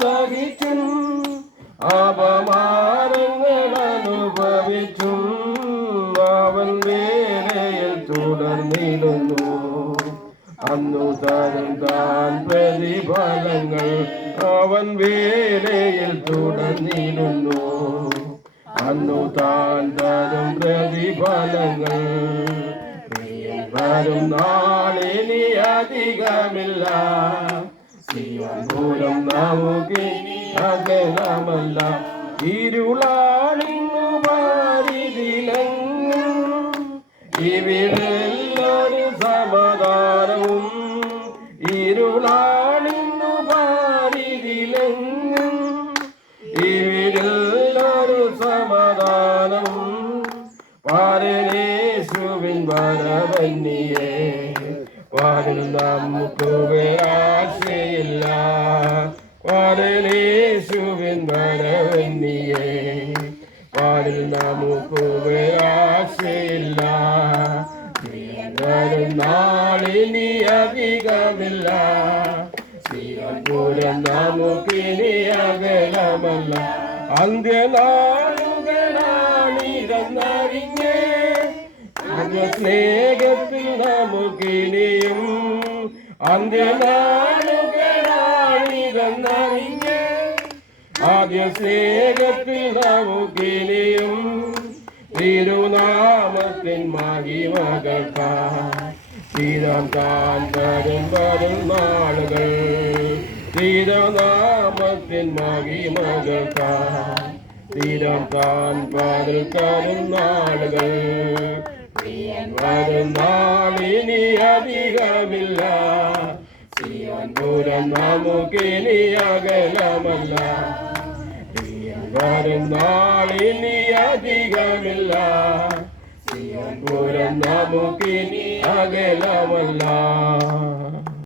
സഹിച്ചും അപമാനങ്ങൾ അനുഭവിച്ചും അവൻ വേലയിൽ തുടർന്നിടുന്നു. അന്നു തരും താൻ പ്രതിഫലങ്ങൾ അവൻ വേലയിൽ തുടർന്നിടുന്നു. അന്നു താൻ തരും പ്രതിഫലങ്ങൾ വരും നാളിനി അധികമില്ല. സിയോൻ മൂലം നമുക്കിനി അകലമല്ല. ഇരുളാണിന്നു പാരിതിലെങ്ങും ഇവിടെല്ലാരു സമാധാനവും. ഇരുളാണിന്നു പാരിതിലെങ്ങും ഇവിടെല്ലാരു സമാധാനവും. പാരനേശുവിൻ വരവന്നിയേ പാരിൽ നമുക്ക് ആശയില്ല. പാരനേശുവിൻ വരവന്നിയേ പാരിൽ നമുക്ക് ആശയില്ല. വരും നാളിനി അധികമില്ല. സിയോൻ പൂരം നമുക്കിനി അകലമല്ല. അന്ത്യനാളുകളാണിതെന്നറിഞ്ഞ് സ്നേഹത്തിൽ നമുക്കിനിയും. അന്ത്യനാളുകളാണിതെന്നറിഞ്ഞ് ആദ്യ സ്നേഹത്തിൽ നമുക്കിനിയും. തിരുനാമത്തിൻ മഹിമകൾക്കായി തീരം താൻ വരും നാളുകൾ. തിരുനാമത്തിൻ മഹിമകൾക്കായി തീരം താൻ വരും നാളുകൾ. വരും നാളിനി അധികമില്ല. സിയോൻ പൂരം നമുക്കിനി അകലമല്ല. വരും നാളിനി അധികമില്ല. സിയോൻ പൂരം നമുക്കിനി അകലമല്ല.